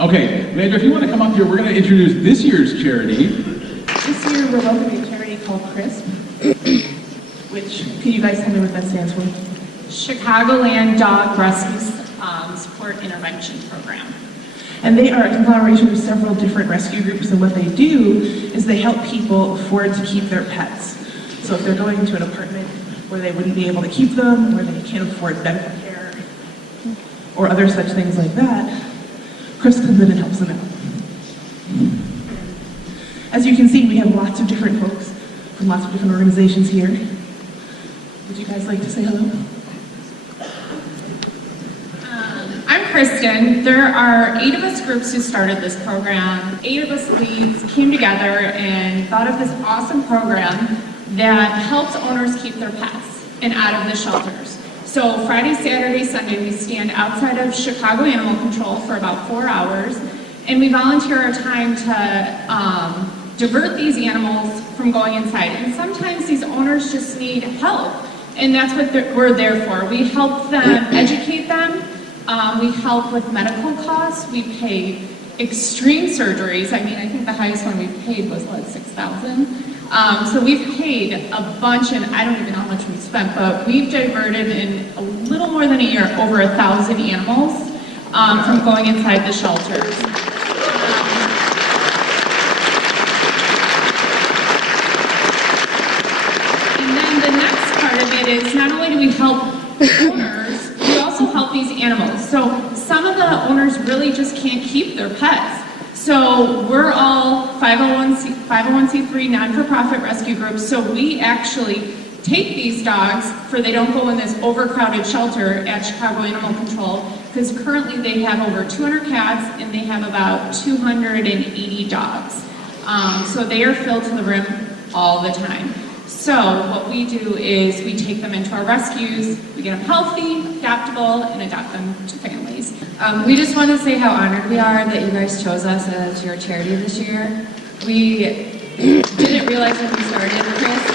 Okay, Amanda, if you want to come up here, we're going to introduce this year's charity. This year we're welcoming a charity called C.R.I.S.P, which, can you guys tell me what that stands for? Chicagoland Dog Rescue Support Intervention Program. And they are a conglomeration of several different rescue groups, and what they do is they help people afford to keep their pets. So if they're going into an apartment where they wouldn't be able to keep them, where they can't afford medical care, or other such things like that, C.R.I.S.P comes in and helps them out. As you can see, we have lots of different folks from lots of different organizations here. Would you guys like to say hello? I'm Kristen. There are 8 of us groups who started this program. 8 of us leads came together and thought of this awesome program that helps owners keep their pets and out of the shelters. So Friday, Saturday, Sunday, we stand outside of Chicago Animal Control for about 4 hours, and we volunteer our time to divert these animals from going inside. And sometimes these owners just need help, and that's what we're there for. We help them, educate them. We help with medical costs. We pay extreme surgeries. I mean, I think the highest one we've paid was, what, $6,000? So we've paid a bunch, and I don't even know how much we've spent, but we've diverted in a little more than a year over 1,000 animals from going inside the shelters. And then the next part of it is not only do we help owners, we also help these animals. So some of the owners really just can't keep their pets. So we're all 501c3 non-for-profit rescue groups, so we actually take these dogs for they don't go in this overcrowded shelter at Chicago Animal Control, because currently they have over 200 cats and they have about 280 dogs. So they are filled to the rim all the time. So what we do is we take them into our rescues, we get them healthy, adoptable, and adopt them to families. We just want to say how honored we are that you guys chose us as your charity this year. We didn't realize when we started, C.R.I.S.P,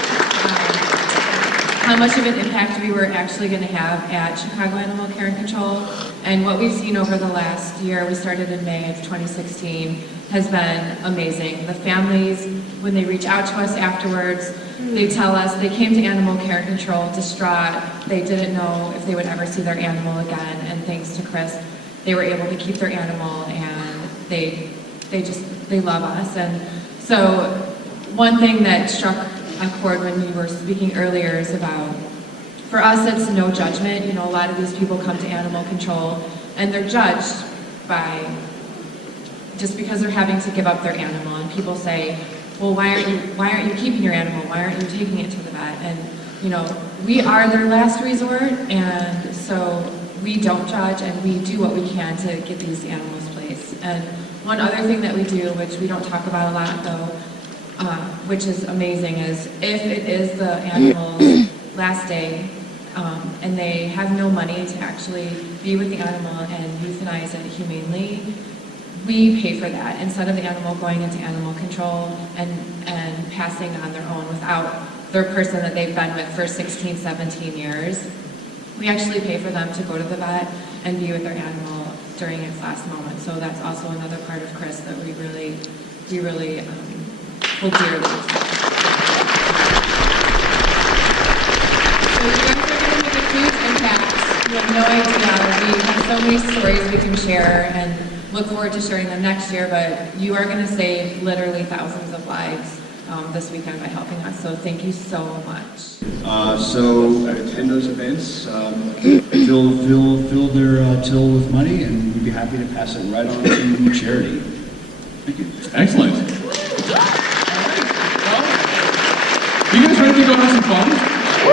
how much of an impact we were actually going to have at Chicago Animal Care and Control. And what we've seen over the last year, we started in May of 2016, has been amazing. The families, when they reach out to us afterwards, they tell us they came to Animal Care and Control distraught. They didn't know if they would ever see their animal again, and thanks to C.R.I.S.P, they were able to keep their animal, and they love us. And so one thing that struck a chord when you were speaking earlier is about, for us, it's no judgment. You know, a lot of these people come to Animal Control and they're judged by, just because they're having to give up their animal, and people say, well, why aren't you keeping your animal? Why aren't you taking it to the vet? And, you know, we are their last resort, and so we don't judge, and we do what we can to get these animals placed. And one other thing that we do, which we don't talk about a lot though, which is amazing, is if it is the animal's last day, and they have no money to actually be with the animal and euthanize it humanely, we pay for that. Instead of the animal going into animal control and passing on their own without their person that they've been with for 16, 17 years, we actually pay for them to go to the vet and be with their animal during its last moment. So that's also another part of C.R.I.S.P that we really hold dearly. So you guys are going to make a huge impact. You have no idea. We have so many stories we can share, and look forward to sharing them next year, but you are going to save literally thousands of lives this weekend by helping us, so thank you so much. So attend those events, fill their till with money, and we'd be happy to pass it right on to charity. Thank you. Excellent. All right. Well, you guys ready to go have some fun? All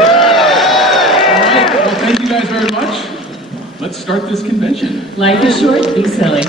right. Well, thank you guys very much. Let's start this convention. Life is short, be silly.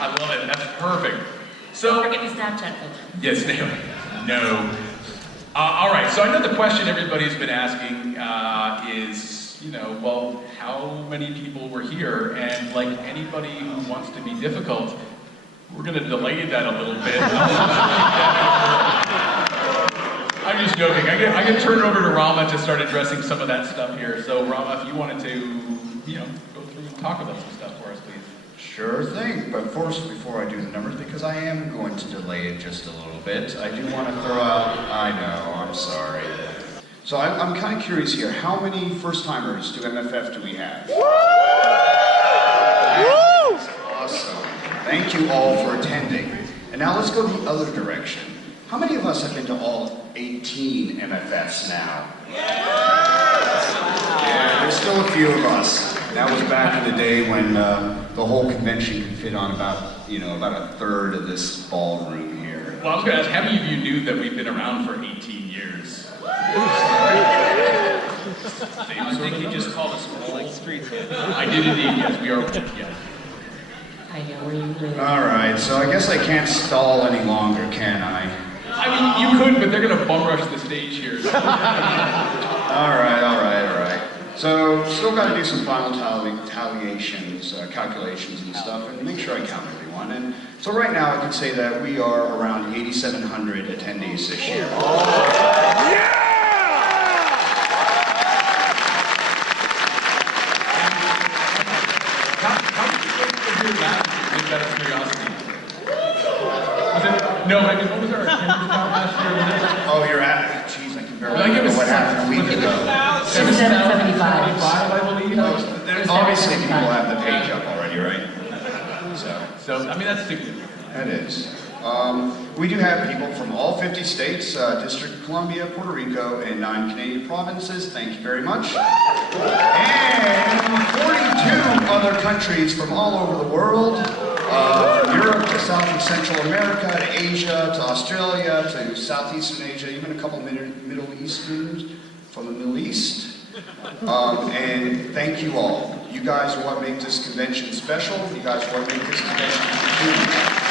I love it. That's perfect. Don't So, forget the Snapchat filter. yes, no. All right, so I know the question everybody's been asking is, well, how many people were here? And like anybody who wants to be difficult, we're going to delay that a little bit. I'm just joking. I can turn it over to Rama to start addressing some of that stuff here. So Rama, if you wanted to, go through and talk about some stuff for us, please. Sure thing, but first, before I do the numbers, because I am going to delay it just a little bit, I do want to throw out, I know, I'm sorry. So I'm kind of curious here, how many first-timers to MFF do we have? That is awesome. Thank you all for attending. And now let's go the other direction. How many of us have been to all 18 MFFs now? Yeah, there's still a few of us. That was back in the day when the whole convention could fit on about a third of this ballroom here. Well, I was going to ask, how many of you knew that we've been around for 18 years? I think he just called us like street kids. I did indeed, yes, we are, yes. I know where you live. All right, so I guess I can't stall any longer, can I? I mean, you could, but they're going to bum rush the stage here. All right. So, still got to do some final calculations and stuff, and make sure I count everyone. And so right now, I can say that we are around 8,700 attendees this year. How did you get here last year? Just out of curiosity. No, I mean, what was our attendance count last year? Oh, you're at? Jeez, I can barely Like it was remember what happened a week ago. 775. I believe. Obviously, people have the page up already, right? So I mean, that's significant. That is. We do have people from all 50 states, District of Columbia, Puerto Rico, and 9 Canadian provinces. Thank you very much. And 42 other countries from all over the world. From Europe to South and Central America, to Asia, to Australia, to Southeastern Asia, even a couple Middle Easterns from the Middle East. And thank you all. You guys are what make this convention special. You guys are what make this convention unique.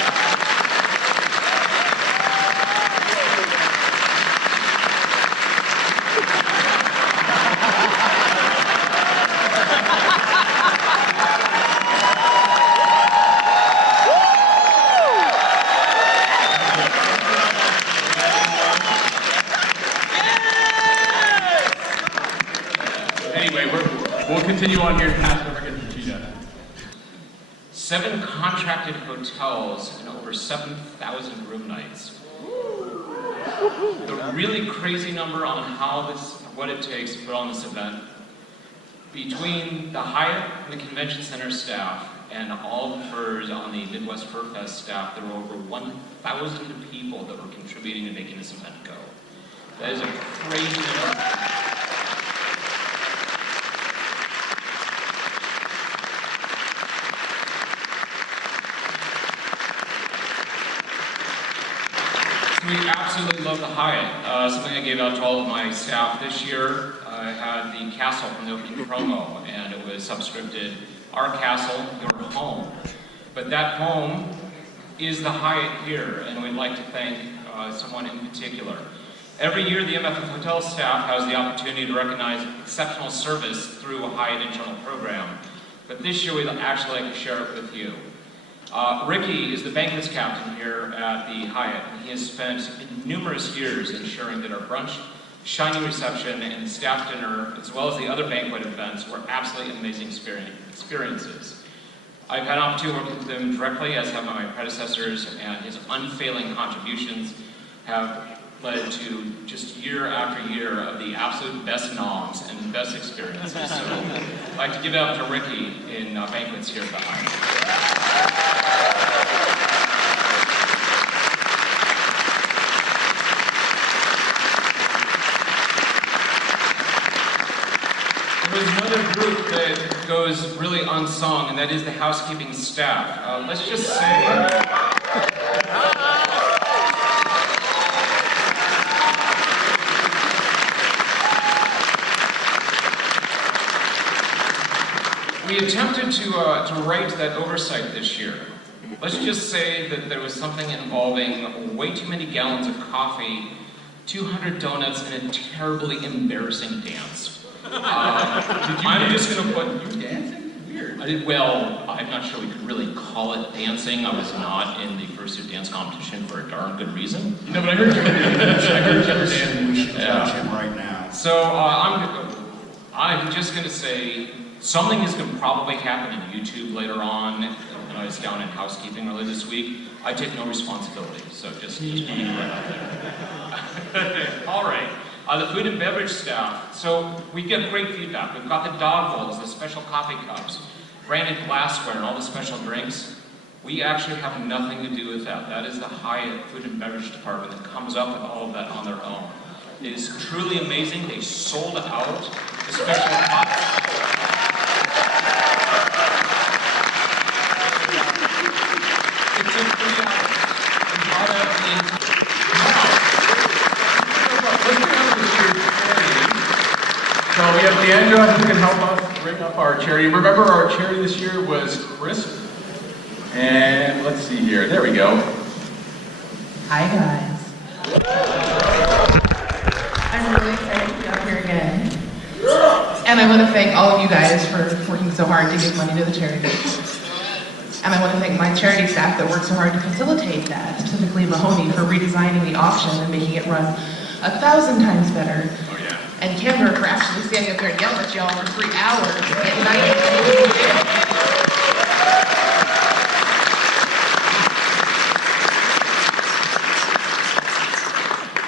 We'll continue on here past where we're getting to Gina. 7 contracted hotels and over 7,000 room nights. The really crazy number on what it takes to put on this event, between the Hyatt and the Convention Center staff and all the FERS on the Midwest Furfest staff, there were over 1,000 people that were contributing to making this event go. That is a crazy number. We absolutely love the Hyatt. Something I gave out to all of my staff this year. I had the castle from the opening promo, and it was subscripted, "Our castle, your home." But that home is the Hyatt here, and we'd like to thank someone in particular. Every year, the MFF hotel staff has the opportunity to recognize exceptional service through a Hyatt internal program. But this year, we'd actually like to share it with you. Ricky is the banquets captain here at the Hyatt, and he has spent numerous years ensuring that our brunch, shiny reception, and staff dinner, as well as the other banquet events, were absolutely amazing experiences. I've had an opportunity to work with him directly, as have my predecessors, and his unfailing contributions have led to just year after year of the absolute best noms and best experiences. So I'd like to give it up to Ricky in banquets here at the Hyatt. There's another group that goes really unsung, and that is the housekeeping staff. Let's just say... We attempted to write that oversight this year, Let's just say that there was something involving way too many gallons of coffee, 200 donuts, and a terribly embarrassing dance. I'm just going to put... You dancing? Weird. I'm not sure we could really call it dancing. I was not in the fursuit dance competition for a darn good reason. No, but I heard you were dancing. I heard you were We dancing. should judge him right now. So I'm just going to say something is going to probably happen in YouTube later on. When I was down in housekeeping earlier this week, I take no responsibility. So just putting it right out there. All right. The food and beverage staff. So we get great feedback. We've got the dog bowls, the special coffee cups, branded glassware, and all the special drinks. We actually have nothing to do with that. That is the Hyatt food and beverage department that comes up with all of that on their own. It is truly amazing. They sold out the special cups. It took 3 hours. We brought out the So we have Leandra who can help us bring up our charity. Remember, our charity this year was C.R.I.S.P. And let's see here. There we go. Hi guys. I'm really excited to be up here again. And I want to thank all of you guys for working so hard to give money to the charity. And I want to thank my charity staff that worked so hard to facilitate that, specifically Mahoney for redesigning the auction and making it run 1,000 times better. Oh, yeah. And Kimber for actually standing up there and yelling at y'all for 3 hours to get 90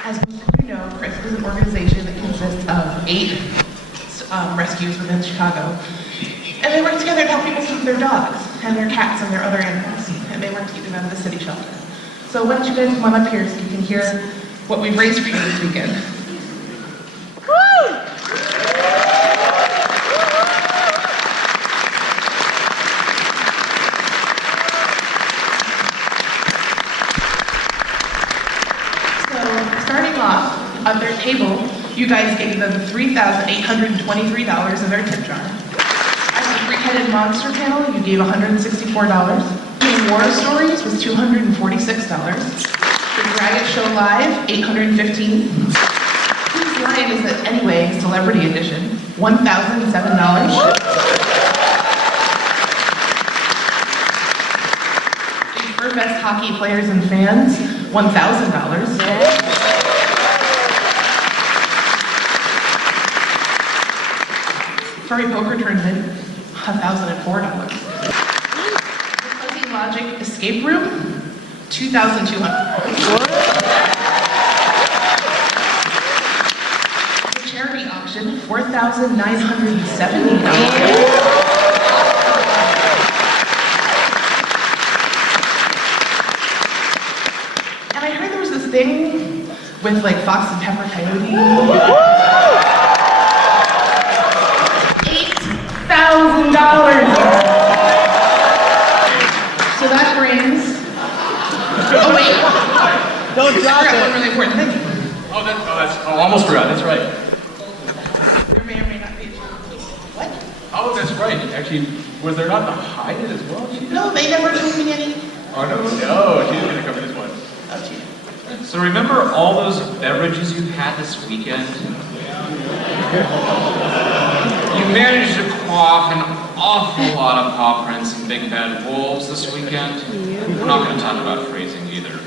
As most of you know, C.R.I.S.P is an organization that consists of 8 rescues within Chicago. And they work together to help people keep their dogs and their cats and their other animals. And they work to keep them out of the city shelter. So why don't you guys come on up here so you can hear what we've raised for you this weekend. At their table, you guys gave them $3,823 in their tip jar. At the three-headed monster panel, you gave $164. The War Stories was $246. The Dragon Show Live, $815. Whose Line Is It Anyway, Celebrity Edition, $1,007. The Furfest Hockey Players and Fans, $1,000. Furry Poker Tournament, $1,004. The Fuzzy Logic Escape Room, $2,200. The Charity Auction, $4,970. And I heard there was this thing with like Fox and Pepper Coyote. $1,000. So that brings. Oh wait. Don't drop it. One really important thing. Almost forgot. That's right. There may or may not be a what? Oh, that's right. Actually, was there not the Hyatt as well? No, they never told me any. Oh no, she's gonna cover this one. Oh, gee. So remember all those beverages you had this weekend? You managed to quaff an awful lot of paw prints and big bad wolves this weekend. We're not going to talk about phrasing either.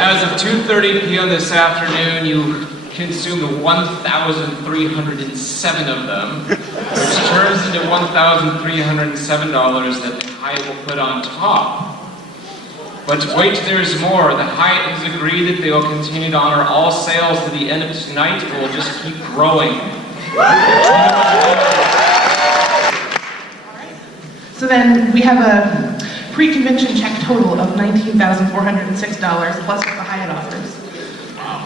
As of 2:30 p.m. this afternoon, you consumed 1,307 of them, which turns into $1,307 that the Hyatt will put on top. But wait, there's more. The Hyatt has agreed that they will continue to honor all sales to the end of tonight. It will just keep growing. So then we have a pre-convention check total of $19,406 plus what the Hyatt offers. Wow.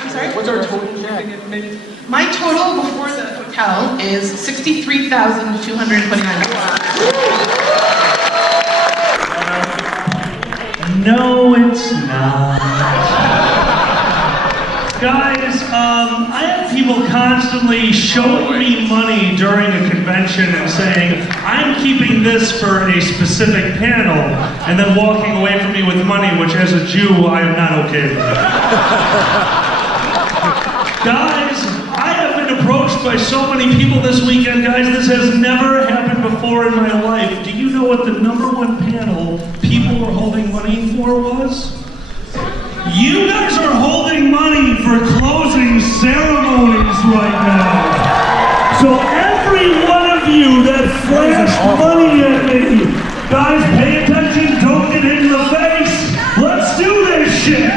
I'm sorry? What's our total check? My total before the hotel is $63,229. No, it's not. Guys, I have people constantly showing me money during a convention and saying, I'm keeping this for a specific panel, and then walking away from me with money, which as a Jew, I am not okay with. Guys, I have been approached by so many people this weekend, guys, this has never happened before in my life. Do you know what the #1 panel people were holding money for was? You guys are holding money for closing ceremonies right now. So every one of you that flashed money at me, guys, pay attention, don't get hit in the face. Let's do this shit. I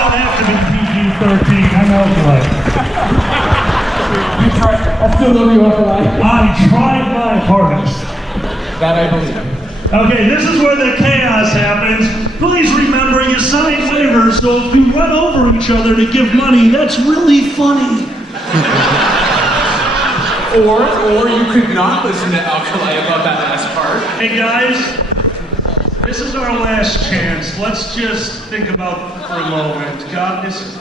don't have to be PG-13, I'm alkaline. You tried, I still love you, alkaline. I tried my hardest. That I believe. Okay, this is where the chaos happens. Please remember, you sign waivers, so if you run over each other to give money, that's really funny. Or you could not listen to Alkali about that last part. Hey guys, this is our last chance. Let's just think about it for a moment. God, this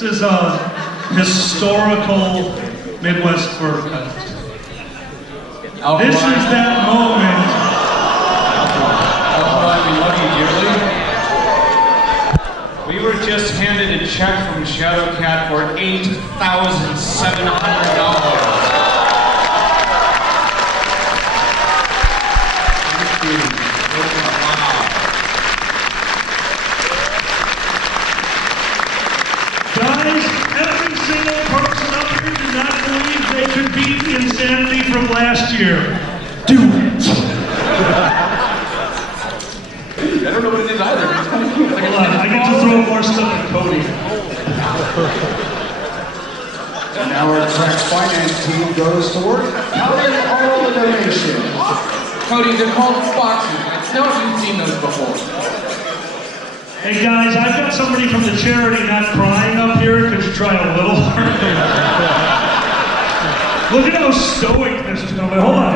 is a historical Midwest Furfest. This is that moment. We love you dearly. We were just handed a check from Shadowcat for $8,700. Guys, every single person up here did not believe they could beat the insanity from last year. Do it. I don't know what it is either. It's kind of cute. Hold on, I get to throw more stuff at Cody. And now our tax finance team goes to work counting all the donations. Cody, they're called boxes. It's not you've seen those before. Hey guys, I've got somebody from the charity not crying up here. Could you try a little harder? Look at how stoic this gentleman. Hold on.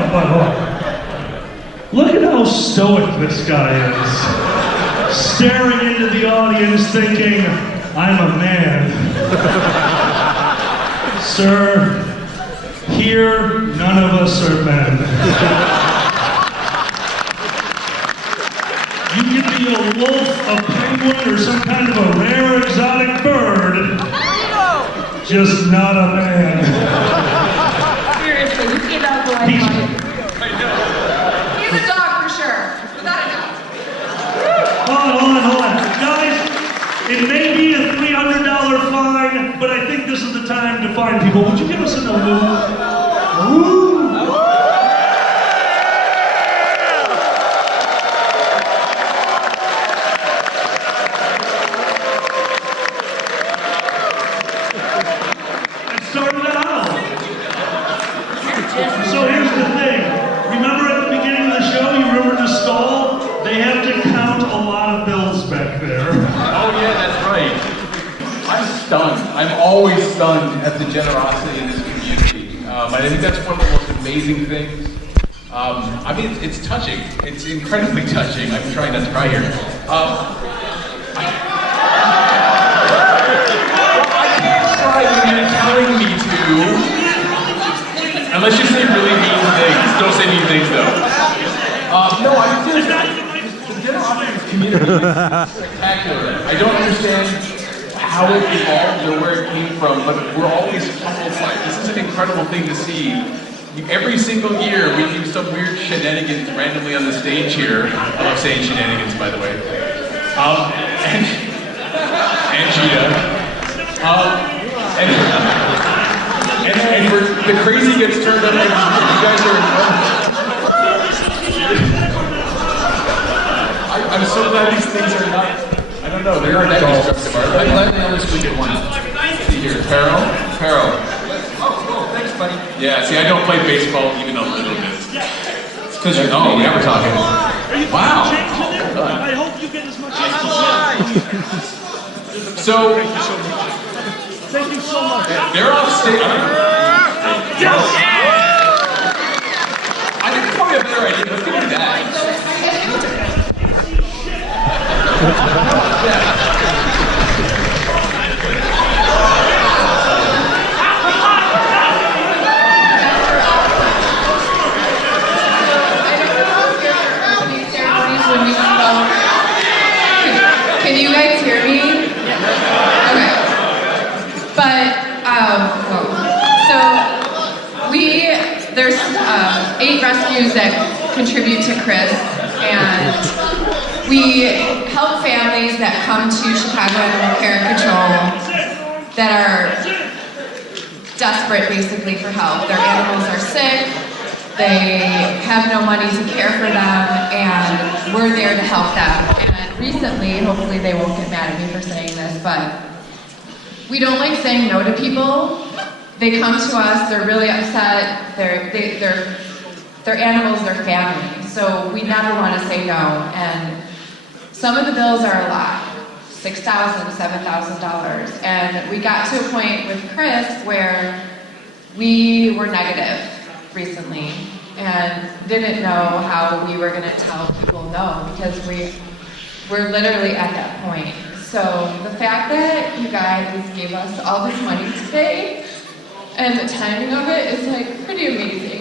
Look at how stoic this guy is. Staring into the audience thinking, I'm a man. Sir, here none of us are men. You can be a wolf, a penguin, or some kind of a rare exotic bird, just not a man. Seriously, we gave out the money. He's a dog for sure, without a doubt. Hold on. Guys, it may be a $300 fine, but I think this is the time to fine people. Would you give us an Ooh. So here's the thing. Remember at the beginning of the show, you remember the stall? They have to count a lot of bills back there. Oh yeah, that's right. I'm stunned. I'm always stunned at the generosity in this community. I think that's one of the most amazing things. I mean, it's touching. It's incredibly touching. I'm trying not to cry here. I can't cry when you're telling me to. Unless you say really mean things. Don't say mean things though. No, I just, the generosity of this community is spectacular. I don't understand how it evolved or where it came from, but we're always humbled by it. This is an incredible thing to see. Every single year we do some weird shenanigans randomly on the stage here. I love saying shenanigans, by the way. And Gina. And the crazy gets turned up, and you guys are. I'm so glad these things are not. I don't know. They're not that destructive. I'm glad they always speak at once. See here, Carol. Oh, thanks, buddy. Yeah. See, I don't play baseball even a little bit. It's because you're. Oh, yeah, we're talking. Wow. I hope you get as much as So. Thank you so much. They're off stage. Yes! I think it's probably a better idea. Let's do that. 8 rescues that contribute to C.R.I.S.P. and we help families that come to Chicago Animal Care and Control that are desperate basically for help. Their animals are sick, they have no money to care for them, and we're there to help them. And recently, hopefully they won't get mad at me for saying this, but we don't like saying no to people. They come to us, they're really upset, their animals, their family, so we never want to say no. And some of the bills are a lot, $6,000, $7,000, and we got to a point with C.R.I.S.P. where we were negative recently and didn't know how we were going to tell people no, because we're literally at that point. So the fact that you guys gave us all this money today and the timing of it is like pretty amazing,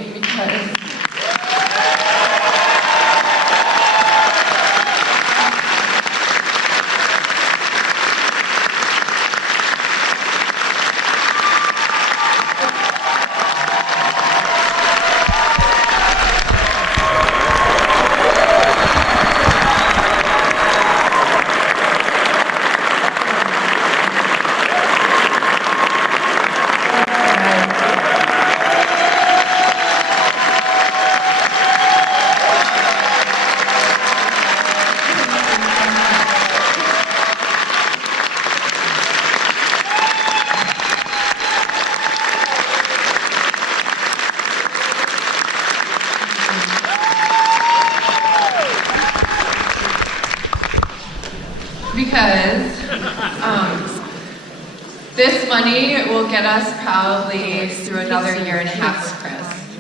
because this money will get us probably through another year and a half with C.R.I.S.P.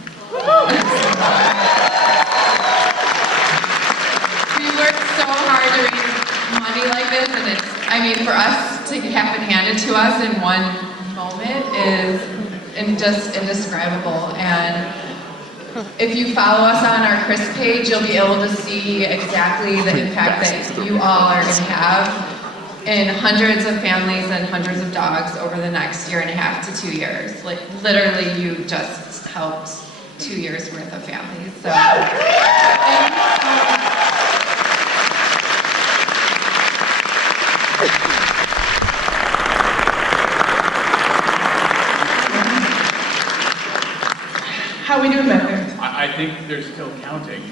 We worked so hard to raise money like this, and it's, I mean, for us to have it handed to us in one moment is just indescribable. And if you follow us on our C.R.I.S.P. page, you'll be able to see exactly the impact that you all are going to have in hundreds of families and hundreds of dogs over the next year and a half to 2 years. Like, literally, you just helped 2 years worth of families. So, how are we doing back there? I think they're still counting.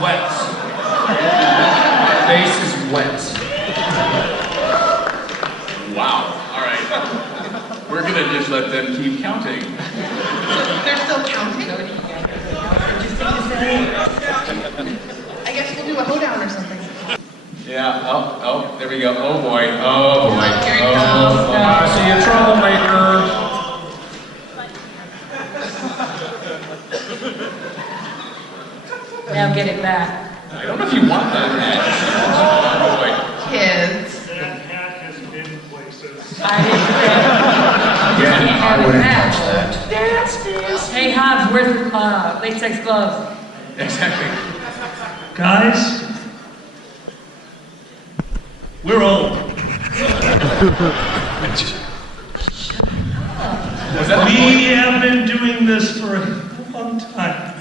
Wet. Face is wet. Wow. All right. We're gonna just let them keep counting. They're still counting? I guess we'll do a hoedown or something. Yeah. Oh, there we go. Oh boy. Oh boy. Here he Oh, comes. boy. I see a troublemaker. Now get it back. I don't know if you want that. Oh boy. Kids. That hat has been places. I didn't Again, I wouldn't touch that. Hey, Hobbs, where's the latex gloves? Exactly. Guys, we're old. Was that the We point? have been doing this for a long time.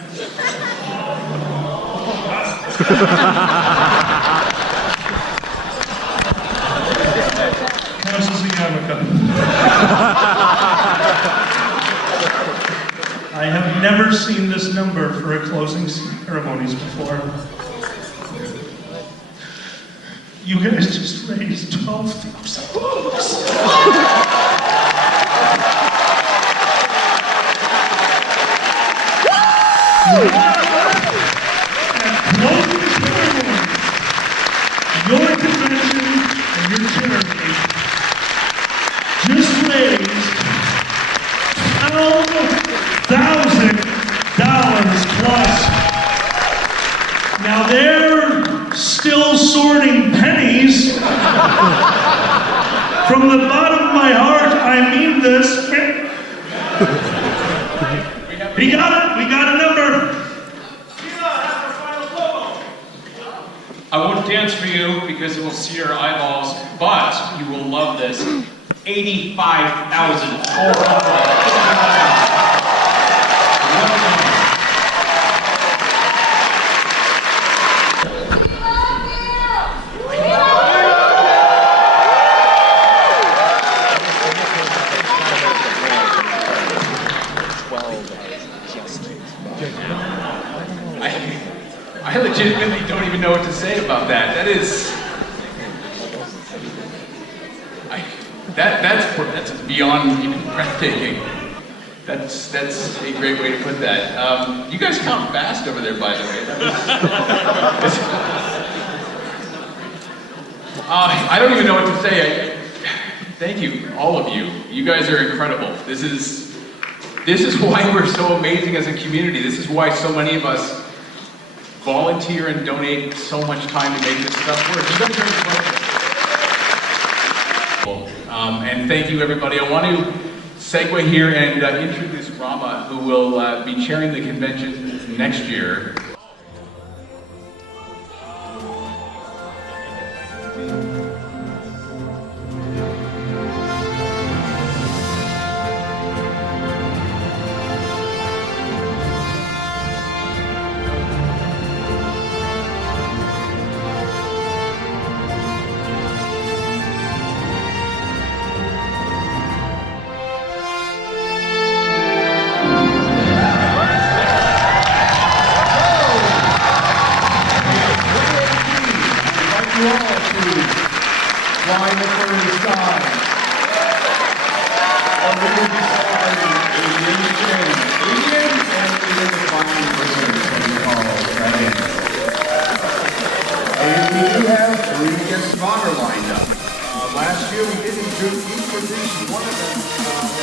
I have never seen this number for a closing ceremonies before. You guys just raised your convention and your charity just raised $12,000 plus. Now they're still sorting pennies. From the bottom of my heart, I mean this. We got it. We got a number. I won't dance for you because it will see your eyeballs, but you will love this. I legitimately don't even know what to say about that. That is, that's beyond even breathtaking. That's a great way to put that. You guys count fast over there, by the way. I don't even know what to say. Thank you, all of you. You guys are incredible. This is why we're so amazing as a community. This is why so many of us volunteer and donate so much time to make this stuff work. You guys are incredible. And thank you, everybody. I want to segue here and introduce Rama, who will be chairing the convention next year. Last year we did introduce one of them.